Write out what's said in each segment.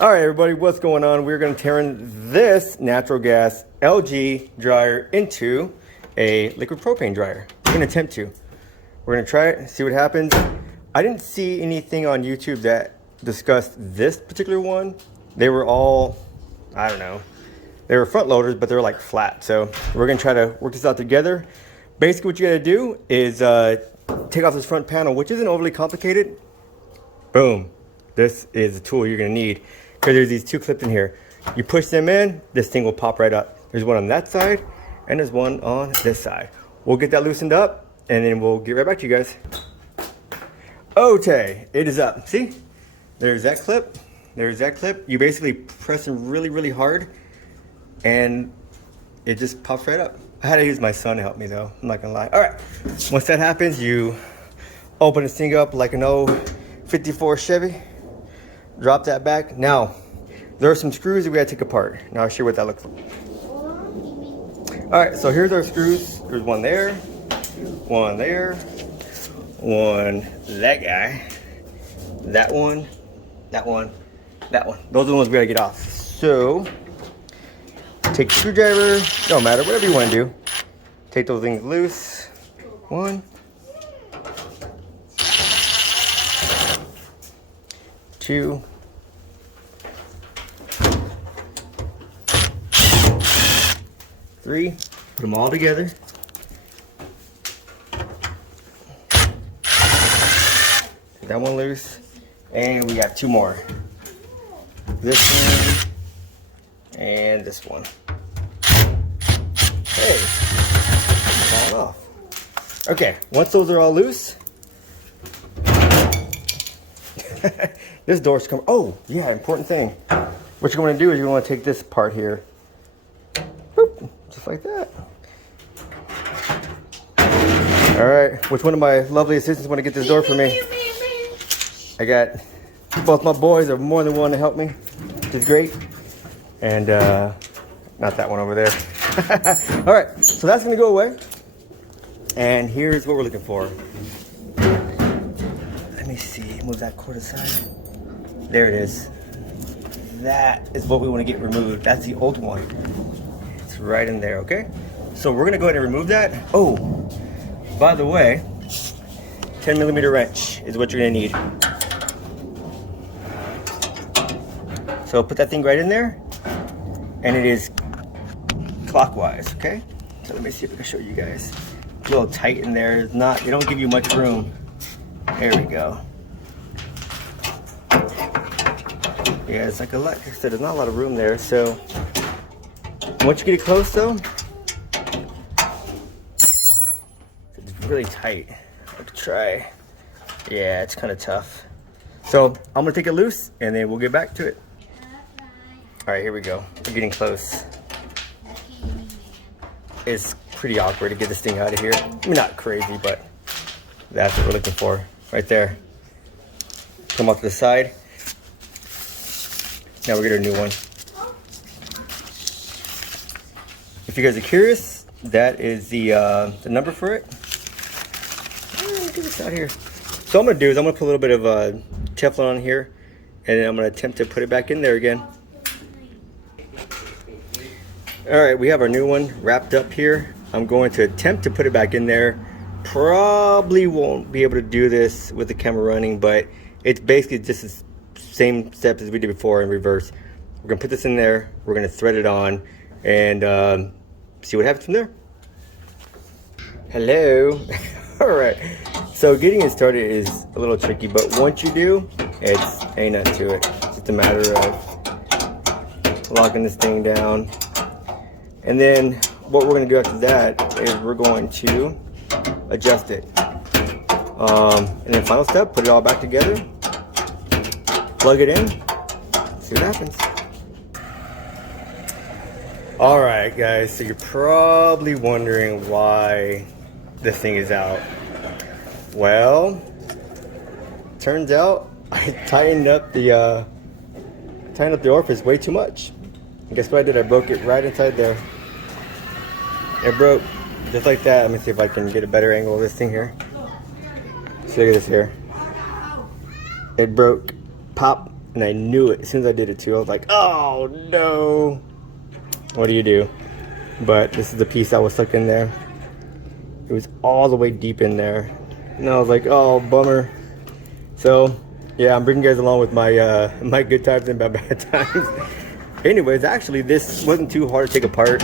All right, everybody, what's going on? We're going to turn this natural gas LG dryer into a liquid propane dryer. We're going to attempt to. We're going to try it, see what happens. I didn't see anything on YouTube that discussed this particular one. They were all, I don't know, they were front loaders, but they were like flat. So we're going to try to work this out together. Basically, what you got to do is take off this front panel, which isn't overly complicated. Boom. This is the tool you're going to need. Because there's these two clips in here. You push them in, this thing will pop right up. There's one on that side, and there's one on this side. We'll get that loosened up, and then we'll get right back to you guys. Okay, it is up. See? There's that clip. There's that clip. You basically press them really, really hard, and it just pops right up. I had to use my son to help me, though. I'm not gonna lie. All right, once that happens, you open this thing up like an old 54 Chevy. Drop that back. Now, there are some screws that we gotta take apart. Now I'll show you what that looks like. All right, so here's our screws. There's one there, one there, one, that guy, that one, that one, that one. Those are the ones we gotta get off. So, take the screwdriver, don't matter, whatever you wanna do. Take those things loose. One, two, three, put them all together. Take that one loose. And we got two more. This one and this one. Hey, falling off. Okay, once those are all loose, this door's coming. Oh, yeah, important thing. What you're going to do is you're going to take this part here. Boop, just like that. All right, which one of my lovely assistants want to get this door for me? I got both my boys are more than willing to help me, which is great. And not that one over there. All right, so that's going to go away. And here's what we're looking for. Let me see, move that cord aside. There it is. That is what we want to get removed. That's the old one. It's right in there, okay? So we're gonna go ahead and remove that. Oh, by the way, 10mm wrench is what you're gonna need. So put that thing right in there, and it is clockwise, okay? So let me see if I can show you guys. It's a little tight in there. It's not, they don't give you much room. There we go. Yeah, it's like like I said, there's not a lot of room there. So once you get it close, though, it's really tight. I could try. Yeah, it's kind of tough. So I'm gonna take it loose, and then we'll get back to it. All right, here we go. We're getting close. It's pretty awkward to get this thing out of here. I mean, not crazy, but that's what we're looking for. Right there. Come off to the side. Now we'll get our new one. If you guys are curious, that is the number for it. Let me get this out here. So what I'm gonna do is I'm gonna put a little bit of Teflon on here, and then I'm gonna attempt to put it back in there again. All right, we have our new one wrapped up here. I'm going to attempt to put it back in there. Probably won't be able to do this with the camera running, but it's basically just the same steps as we did before in reverse. We're gonna put this in there, we're gonna thread it on, and see what happens from there. Hello. All right, so getting it started is a little tricky, but once you do, it's ain't nothing to it. It's just a matter of locking this thing down, and then what we're gonna do after that is we're going to adjust it. And then final step, put it all back together, plug it in, see what happens. All right, guys, so you're probably wondering why this thing is out. Well, turns out I tightened up the orifice way too much. And guess what I did? I broke it right inside there. It broke just like that. Let me see if I can get a better angle of this thing here. So look at this here. It broke, pop, And I knew it as soon as I did it too. I was like, oh no. What do you do? But this is the piece that was stuck in there. It was all the way deep in there. And I was like, oh, bummer. So, yeah, I'm bringing you guys along with my my good times and my bad times. Anyways, actually, this wasn't too hard to take apart.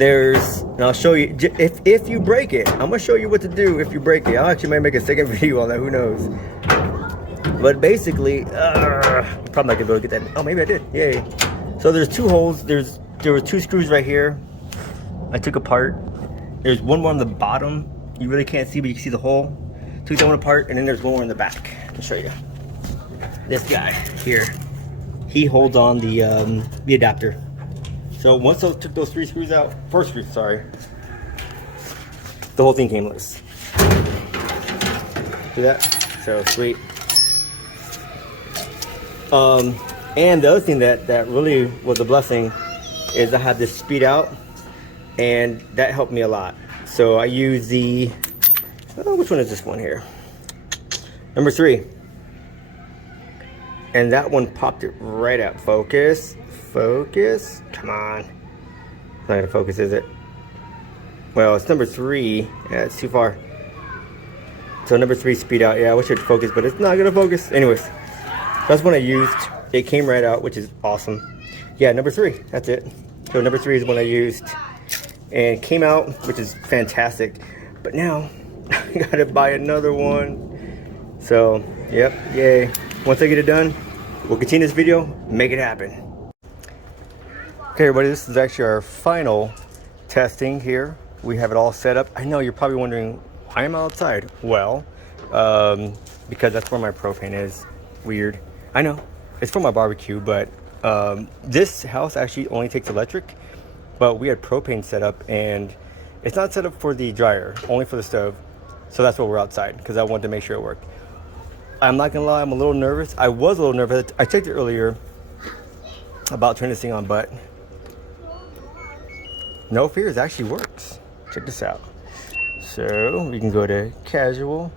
And I'll show you, if you break it, I'm gonna show you what to do if you break it. I actually might make a second video on that, who knows. But basically, probably not gonna be able to get that. Oh, maybe I did, yay. So there's two holes, there were two screws right here. I took apart. There's one more on the bottom, you really can't see, but you can see the hole. Took that one apart, and then there's one more in the back. I'll show you. This guy here, he holds on the adapter. So once I took those four screws, sorry, the whole thing came loose. See that? So sweet. And the other thing that really was a blessing is I had this speed out, and that helped me a lot. So I use the, which one is this one here? Number 3. And that one popped it right up. Focus. Focus. Come on. It's not gonna focus, is it? Well, it's number 3. Yeah, it's too far. So number 3 speed out. Yeah, I wish it would focus, but it's not gonna focus. Anyways, that's one I used. It came right out, which is awesome. Yeah, number 3. That's it. So number 3 is one I used, and it came out, which is fantastic. But now I gotta buy another one. So, yep, yay. Once I get it done, we'll continue this video, make it happen. Okay, everybody, this is actually our final testing here. We have it all set up. I know you're probably wondering, why am I outside? Well, because that's where my propane is. Weird. I know, it's for my barbecue, but this house actually only takes electric, but we had propane set up, and it's not set up for the dryer, only for the stove. So that's why we're outside, because I wanted to make sure it worked. I'm not gonna lie, I'm a little nervous. I was a little nervous. I checked it earlier about turning this thing on, but no fears, actually works. Check this out. So we can go to casual.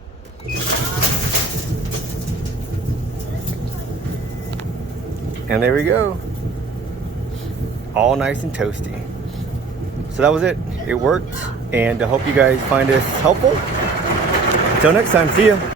And there we go. All nice and toasty. So that was it. It worked, and I hope you guys find this helpful. Until next time, see ya.